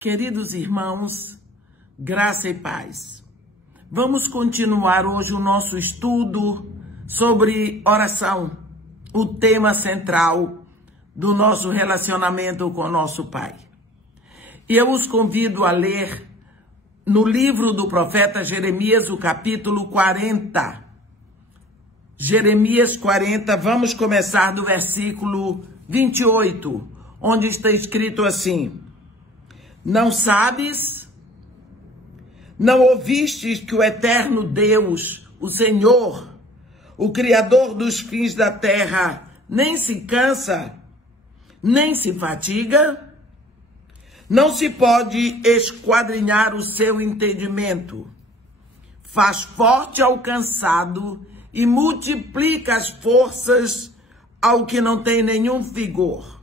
Queridos irmãos, graça e paz. Vamos continuar hoje o nosso estudo sobre oração, o tema central do nosso relacionamento com o nosso Pai. E eu os convido a ler no livro do profeta Jeremias, o capítulo 40. Jeremias 40, vamos começar do versículo 28, onde está escrito assim: Não sabes, não ouvistes que o eterno Deus, o Senhor, o Criador dos fins da terra, nem se cansa, nem se fatiga? Não se pode esquadrinhar o seu entendimento. Faz forte ao cansado e multiplica as forças ao que não tem nenhum vigor.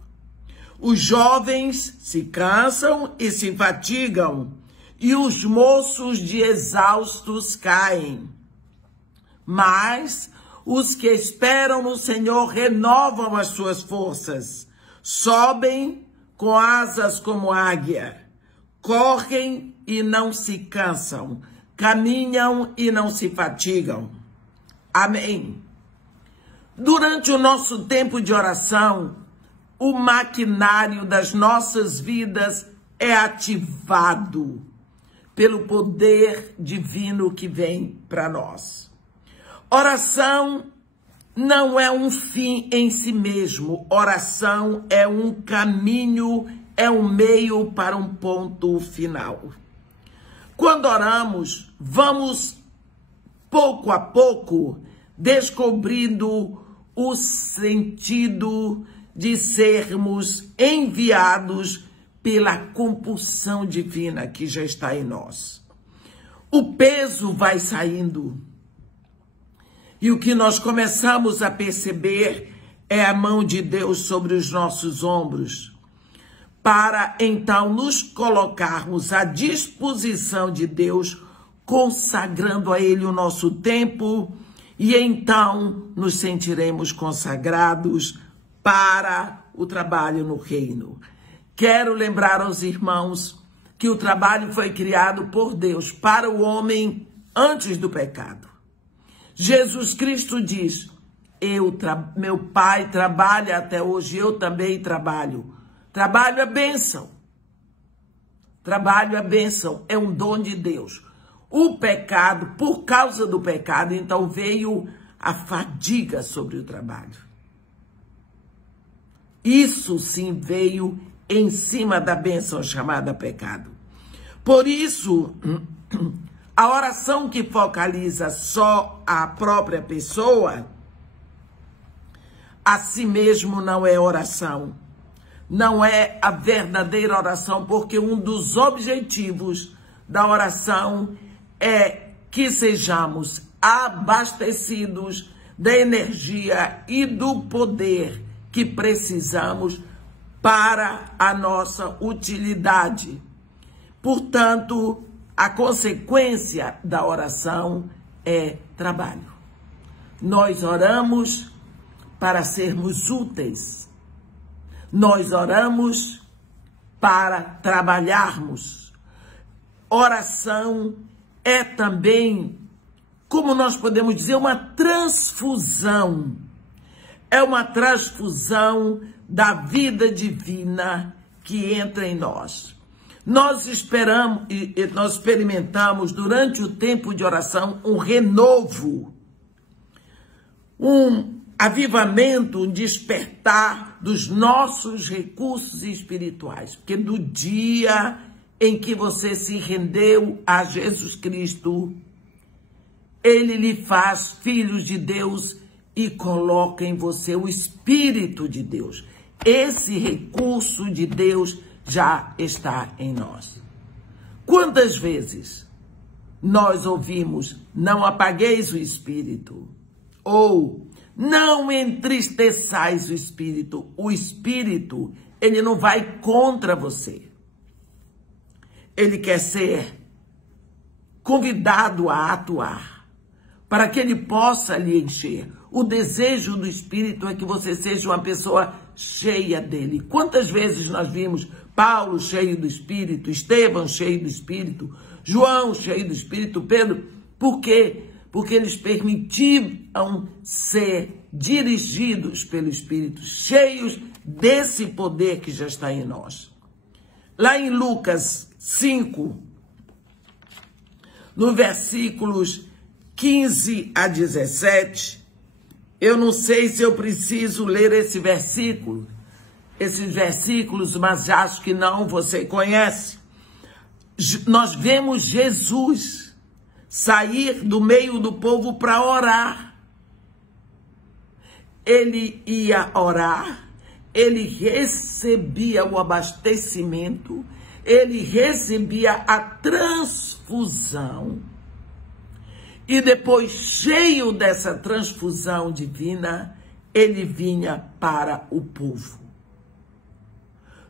Os jovens se cansam e se fatigam, e os moços de exaustos caem. Mas os que esperam no Senhor renovam as suas forças, sobem com asas como águia, correm e não se cansam, caminham e não se fatigam. Amém. Durante o nosso tempo de oração, o maquinário das nossas vidas é ativado pelo poder divino que vem para nós. Oração não é um fim em si mesmo. Oração é um caminho, é um meio para um ponto final. Quando oramos, vamos pouco a pouco descobrindo o sentido de sermos enviados pela compulsão divina que já está em nós. O peso vai saindo. E o que nós começamos a perceber é a mão de Deus sobre os nossos ombros, para então nos colocarmos à disposição de Deus, consagrando a Ele o nosso tempo, e então nos sentiremos consagrados para o trabalho no reino. Quero lembrar aos irmãos que o trabalho foi criado por Deus para o homem antes do pecado. Jesus Cristo diz: meu Pai trabalha até hoje, eu também trabalho. Trabalho é bênção. Trabalho é bênção, é um dom de Deus. O pecado, por causa do pecado, então veio a fadiga sobre o trabalho. Isso sim veio em cima da bênção chamada pecado. Por isso, a oração que focaliza só a própria pessoa, a si mesmo não é oração. Não é a verdadeira oração, porque um dos objetivos da oração é que sejamos abastecidos da energia e do poder que precisamos para a nossa utilidade. Portanto, a consequência da oração é trabalho. Nós oramos para sermos úteis. Nós oramos para trabalharmos. Oração é também, como nós podemos dizer, uma transfusão. É uma transfusão da vida divina que entra em nós. Nós experimentamos durante o tempo de oração um renovo, um avivamento, um despertar dos nossos recursos espirituais. Porque no dia em que você se rendeu a Jesus Cristo, Ele lhe faz filhos de Deus e coloca em você o Espírito de Deus. Esse recurso de Deus já está em nós. Quantas vezes nós ouvimos: não apagueis o Espírito, ou não entristeçais o Espírito. O Espírito, ele não vai contra você. Ele quer ser convidado a atuar, para que ele possa lhe encher. O desejo do Espírito é que você seja uma pessoa cheia dele. Quantas vezes nós vimos Paulo cheio do Espírito, Estevão cheio do Espírito, João cheio do Espírito, Pedro. Por quê? Porque eles permitiam ser dirigidos pelo Espírito, cheios desse poder que já está em nós. Lá em Lucas 5, no versículos 15 a 17, eu não sei se eu preciso ler esses versículos, mas acho que não, você conhece. Nós vemos Jesus sair do meio do povo para orar. Ele ia orar, ele recebia o abastecimento, ele recebia a transfusão. E depois, cheio dessa transfusão divina, ele vinha para o povo.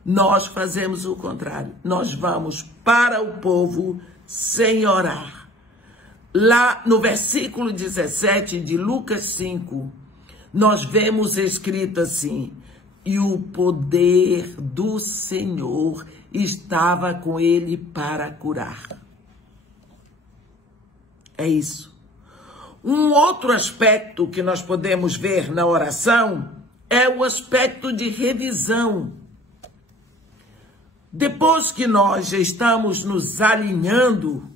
Nós fazemos o contrário. Nós vamos para o povo sem orar. Lá no versículo 17 de Lucas 5, nós vemos escrito assim: e o poder do Senhor estava com ele para curar. É isso. Um outro aspecto que nós podemos ver na oração é o aspecto de revisão. Depois que nós já estamos nos alinhando,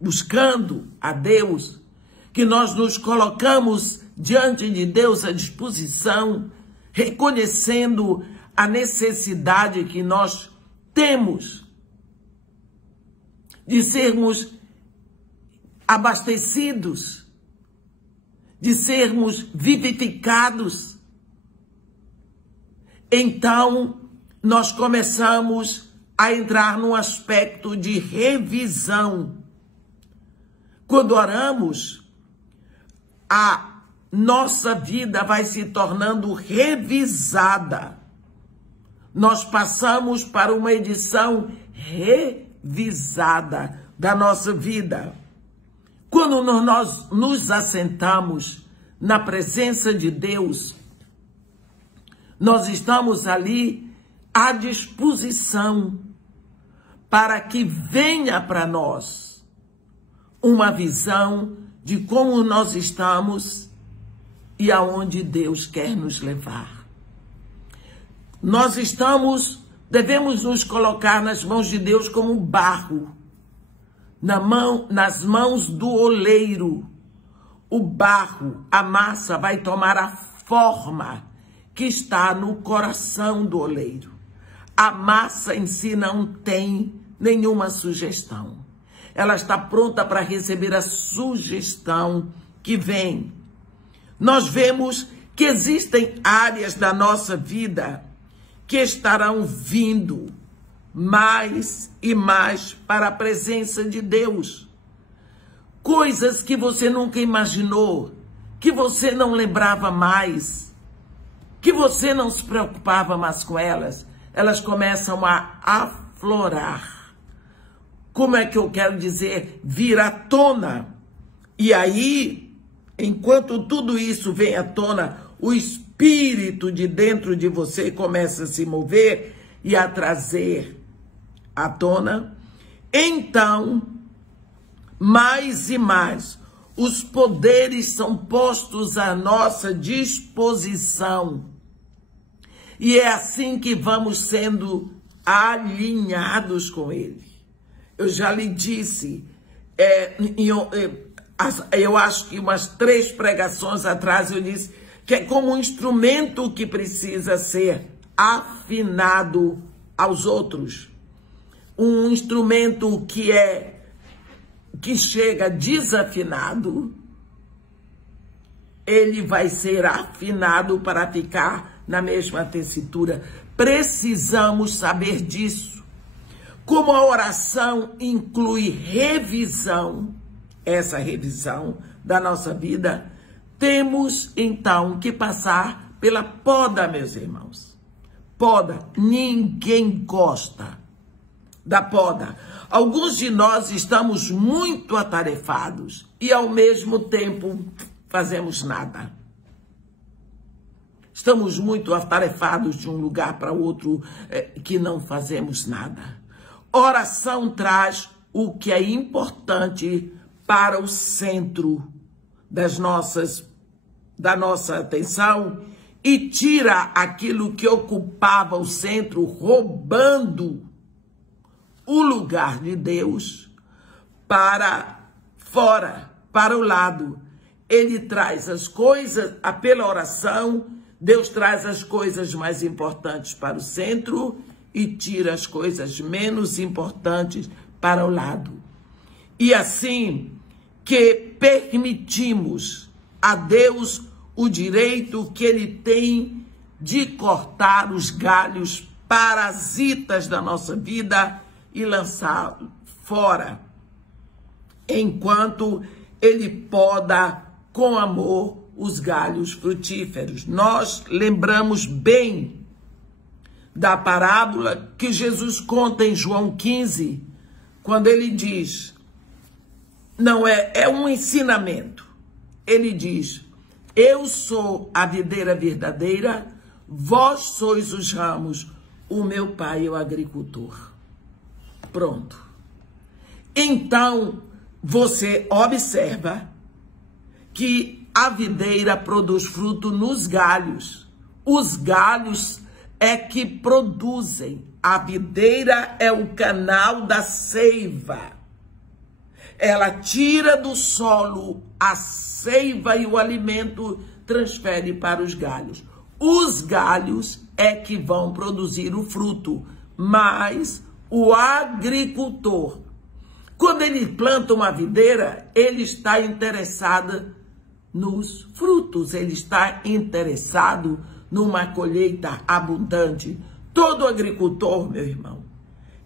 buscando a Deus, que nós nos colocamos diante de Deus à disposição, reconhecendo a necessidade que nós temos de sermos abastecidos, de sermos vivificados. Então, nós começamos a entrar num aspecto de revisão. Quando oramos, a nossa vida vai se tornando revisada. Nós passamos para uma edição revisada da nossa vida. Quando nós nos assentamos na presença de Deus, nós estamos ali à disposição para que venha para nós uma visão de como nós estamos e aonde Deus quer nos levar. Nós devemos nos colocar nas mãos de Deus como barro, nas mãos do oleiro. O barro, a massa, vai tomar a forma que está no coração do oleiro. A massa em si não tem nenhuma sugestão. Ela está pronta para receber a sugestão que vem. Nós vemos que existem áreas da nossa vida que estarão vindo mais e mais para a presença de Deus. Coisas que você nunca imaginou, que você não lembrava mais, que você não se preocupava mais com elas, elas começam a aflorar. Como é que eu quero dizer? Vir à tona. E aí, enquanto tudo isso vem à tona, o Espírito de dentro de você começa a se mover e a trazer à tona. Então, mais e mais, os poderes são postos à nossa disposição. E é assim que vamos sendo alinhados com Ele. Eu já lhe disse, eu acho que umas 3 pregações atrás eu disse que é como um instrumento que precisa ser afinado aos outros. Um instrumento que chega desafinado, ele vai ser afinado para ficar na mesma tessitura. Precisamos saber disso. Como a oração inclui revisão, essa revisão da nossa vida, temos então que passar pela poda, meus irmãos. Poda, ninguém gosta da poda. Alguns de nós estamos muito atarefados e ao mesmo tempo fazemos nada. Estamos muito atarefados de um lugar para outro que não fazemos nada. Oração traz o que é importante para o centro da nossa atenção e tira aquilo que ocupava o centro, roubando o lugar de Deus para fora, para o lado. Ele traz as coisas, pela oração, Deus traz as coisas mais importantes para o centro e tira as coisas menos importantes para o lado. E assim que permitimos a Deus o direito que ele tem de cortar os galhos parasitas da nossa vida e lançar fora, enquanto ele poda com amor os galhos frutíferos. Nós lembramos bem da parábola que Jesus conta em João 15, quando ele diz, não é um ensinamento, ele diz, eu sou a videira verdadeira, vós sois os ramos, o meu pai é o agricultor. Pronto. Então, você observa que a videira produz fruto nos galhos. Os galhos é que produzem. A videira é o canal da seiva. Ela tira do solo a seiva e o alimento transfere para os galhos. Os galhos é que vão produzir o fruto, mas o agricultor, quando ele planta uma videira, ele está interessado nos frutos, ele está interessado numa colheita abundante. Todo agricultor, meu irmão,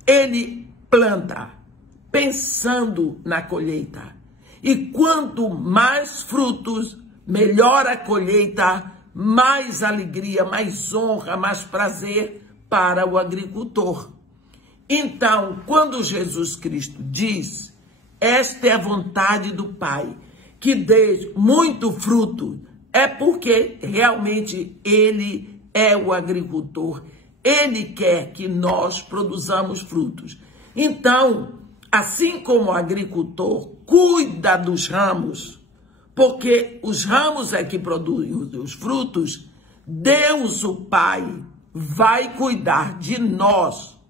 ele planta pensando na colheita. E quanto mais frutos, melhor a colheita, mais alegria, mais honra, mais prazer para o agricultor. Então, quando Jesus Cristo diz, esta é a vontade do Pai, que dê muito fruto, é porque realmente ele é o agricultor. Ele quer que nós produzamos frutos. Então, assim como o agricultor cuida dos ramos, porque os ramos é que produzem os frutos, Deus, o Pai, vai cuidar de nós,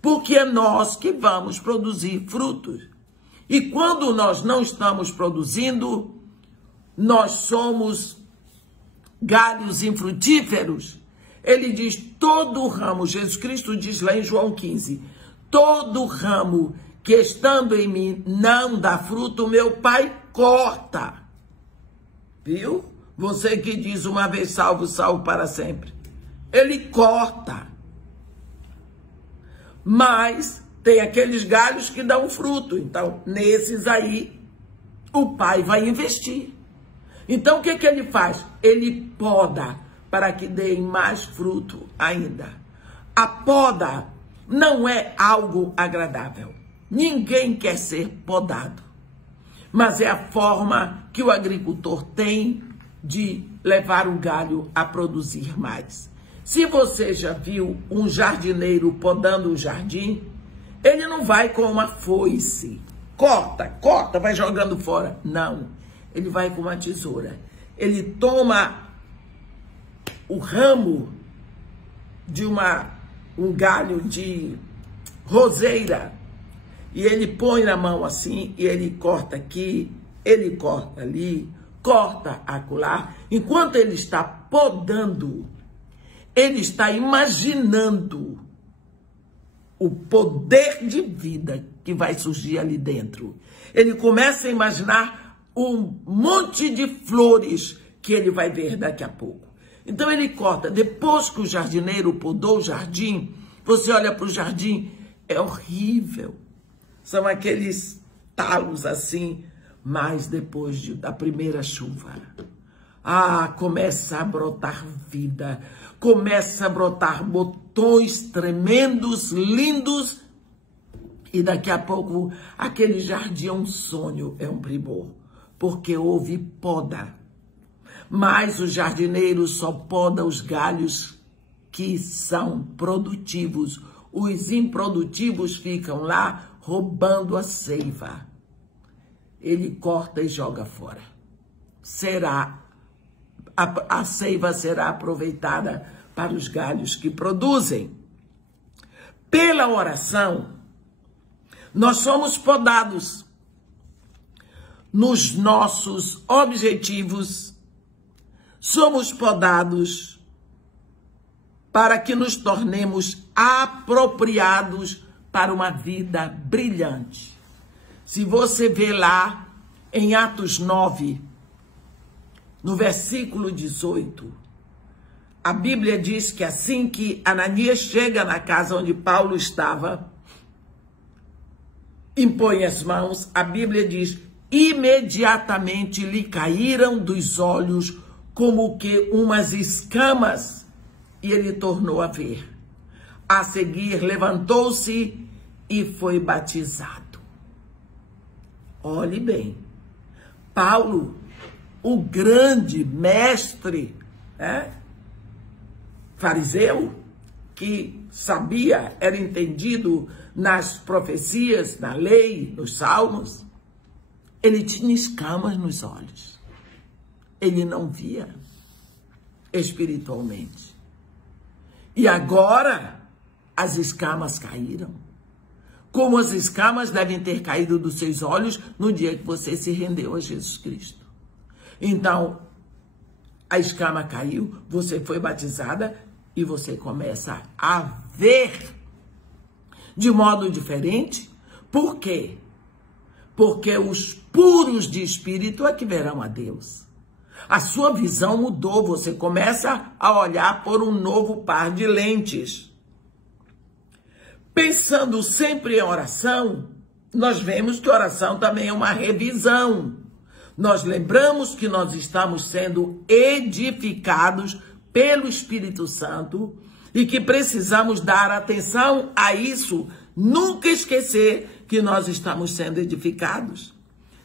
porque é nós que vamos produzir frutos. E quando nós não estamos produzindo, nós somos galhos infrutíferos. Ele diz, todo ramo, Jesus Cristo diz lá em João 15, todo ramo que estando em mim não dá fruto, meu Pai corta. Viu? Você que diz uma vez salvo, salvo para sempre. Ele corta. Mas tem aqueles galhos que dão fruto. Então, nesses aí, o Pai vai investir. Então, o que ele faz? Ele poda para que deem mais fruto ainda. A poda não é algo agradável. Ninguém quer ser podado. Mas é a forma que o agricultor tem de levar o galho a produzir mais. Se você já viu um jardineiro podando o jardim, ele não vai com uma foice. Corta, vai jogando fora. Não, ele vai com uma tesoura. Ele toma o ramo de um galho de roseira e ele põe na mão assim e ele corta aqui, ele corta ali, corta acolá. Enquanto ele está podando, ele está imaginando o poder de vida que vai surgir ali dentro. Ele começa a imaginar um monte de flores que ele vai ver daqui a pouco. Então ele corta. Depois que o jardineiro podou o jardim, você olha para o jardim, é horrível. São aqueles talos assim, mas depois da primeira chuva, começa a brotar vida, começa a brotar botões tremendos, lindos, e daqui a pouco aquele jardim é um sonho, é um primor, porque houve poda. mas o jardineiro só poda os galhos que são produtivos. Os improdutivos ficam lá roubando a seiva. Ele corta e joga fora. A seiva será aproveitada para os galhos que produzem. Pela oração, nós somos podados nos nossos objetivos, somos podados para que nos tornemos apropriados para uma vida brilhante. Se você vê lá em Atos 9, no versículo 18, a Bíblia diz que assim que Ananias chega na casa onde Paulo estava, impõe as mãos, a Bíblia diz, imediatamente lhe caíram dos olhos como que umas escamas, e ele tornou a ver. A seguir, levantou-se e foi batizado. Olhe bem, Paulo, o grande mestre, fariseu, que sabia, era entendido nas profecias, na lei, nos salmos, ele tinha escamas nos olhos. Ele não via espiritualmente. E agora as escamas caíram. Como as escamas devem ter caído dos seus olhos no dia que você se rendeu a Jesus Cristo. Então, a escama caiu, você foi batizada e você começa a ver de modo diferente. Por quê? Porque os puros de espírito é que verão a Deus. A sua visão mudou, você começa a olhar por um novo par de lentes. Pensando sempre em oração, nós vemos que oração também é uma revisão. Nós lembramos que nós estamos sendo edificados pelo Espírito Santo e que precisamos dar atenção a isso, nunca esquecer que nós estamos sendo edificados.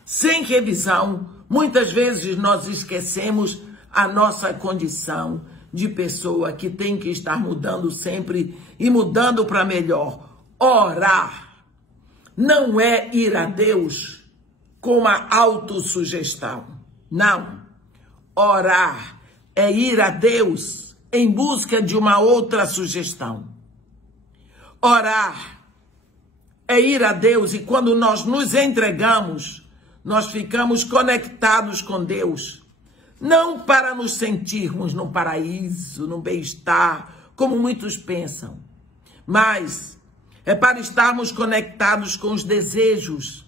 Sem revisão, muitas vezes nós esquecemos a nossa condição de pessoa que tem que estar mudando sempre e mudando para melhor. Orar não é ir a Deus com uma autossugestão. Não. Orar é ir a Deus em busca de uma outra sugestão. Orar é ir a Deus e quando nós nos entregamos, nós ficamos conectados com Deus. Não para nos sentirmos no paraíso, no bem-estar, como muitos pensam, mas é para estarmos conectados com os desejos,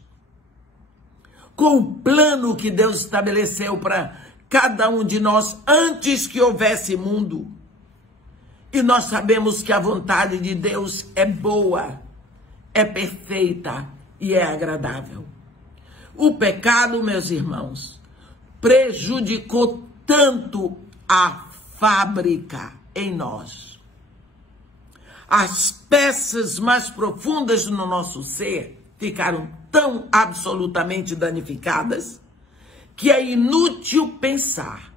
com o plano que Deus estabeleceu para cada um de nós antes que houvesse mundo. E nós sabemos que a vontade de Deus é boa, é perfeita e é agradável. O pecado, meus irmãos, prejudicou tanto a fábrica em nós. As peças mais profundas no nosso ser ficaram tão absolutamente danificadas que é inútil pensar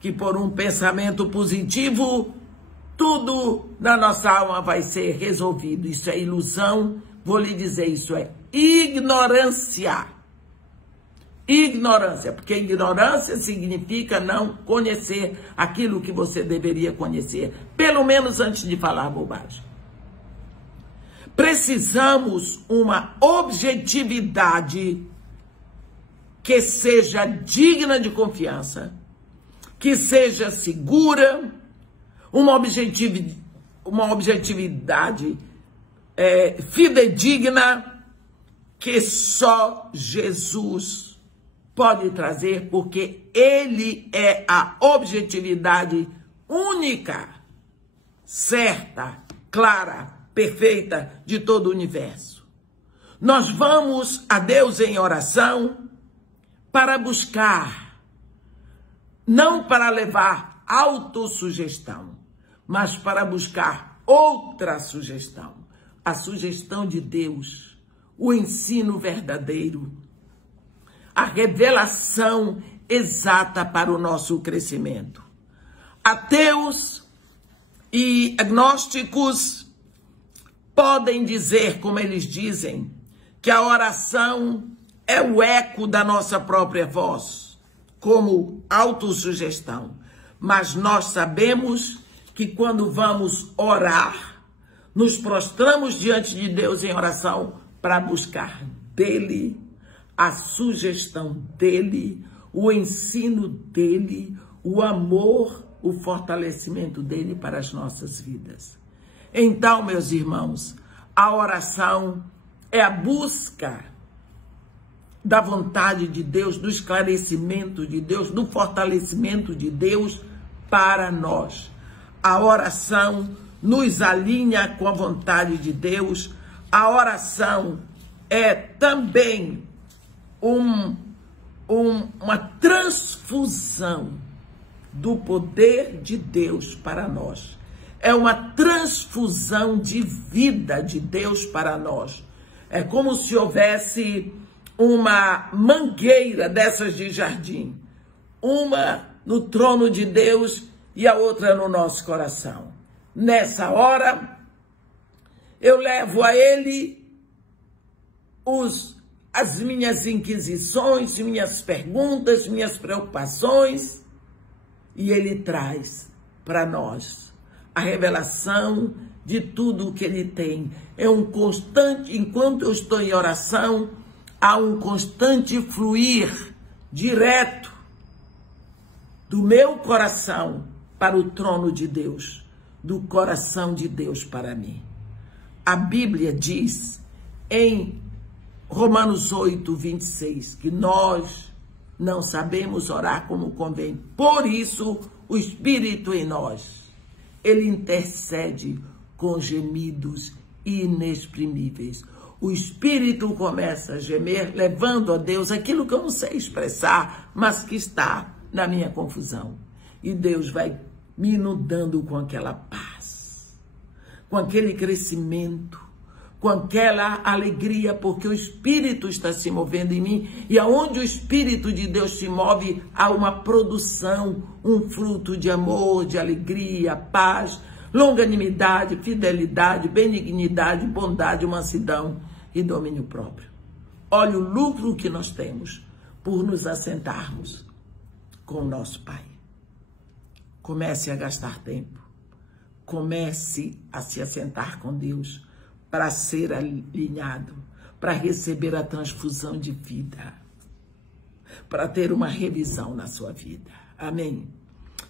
que por um pensamento positivo tudo na nossa alma vai ser resolvido. Isso é ilusão, vou lhe dizer, isso é ignorância. Ignorância, porque ignorância significa não conhecer aquilo que você deveria conhecer, pelo menos antes de falar bobagem. Precisamos uma objetividade que seja digna de confiança, que seja segura, uma objetividade fidedigna que só Jesus pode trazer, porque ele é a objetividade única, certa, clara, perfeita de todo o universo. Nós vamos a Deus em oração para buscar, não para levar autossugestão, mas para buscar outra sugestão, a sugestão de Deus, o ensino verdadeiro, a revelação exata para o nosso crescimento. Ateus e agnósticos podem dizer, como eles dizem, que a oração é o eco da nossa própria voz, como autossugestão. Mas nós sabemos que quando vamos orar, nos prostramos diante de Deus em oração para buscar dele a sugestão dele, o ensino dele, o amor, o fortalecimento dele para as nossas vidas. Então, meus irmãos, a oração é a busca da vontade de Deus, do esclarecimento de Deus, do fortalecimento de Deus para nós. A oração nos alinha com a vontade de Deus. A oração é também uma transfusão do poder de Deus para nós. É uma transfusão de vida de Deus para nós. É como se houvesse uma mangueira dessas de jardim. Uma no trono de Deus e a outra no nosso coração. Nessa hora, eu levo a ele as minhas inquisições, minhas perguntas, minhas preocupações, e ele traz para nós a revelação de tudo o que ele tem. É um constante, enquanto eu estou em oração, há um constante fluir direto do meu coração para o trono de Deus, do coração de Deus para mim. A Bíblia diz em Romanos 8, 26, que nós não sabemos orar como convém. Por isso, o Espírito em nós, ele intercede com gemidos inexprimíveis. O Espírito começa a gemer, levando a Deus aquilo que eu não sei expressar, mas que está na minha confusão. E Deus vai me inundando com aquela paz, com aquele crescimento, com aquela alegria, porque o Espírito está se movendo em mim. E aonde o Espírito de Deus se move, há uma produção, um fruto de amor, de alegria, paz, longanimidade, fidelidade, benignidade, bondade, mansidão e domínio próprio. Olha o lucro que nós temos por nos assentarmos com o nosso Pai. Comece a gastar tempo. Comece a se assentar com Deus para ser alinhado, para receber a transfusão de vida, para ter uma revisão na sua vida. Amém?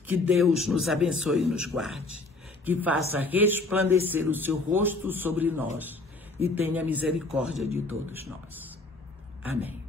Que Deus nos abençoe e nos guarde, que faça resplandecer o seu rosto sobre nós e tenha misericórdia de todos nós. Amém.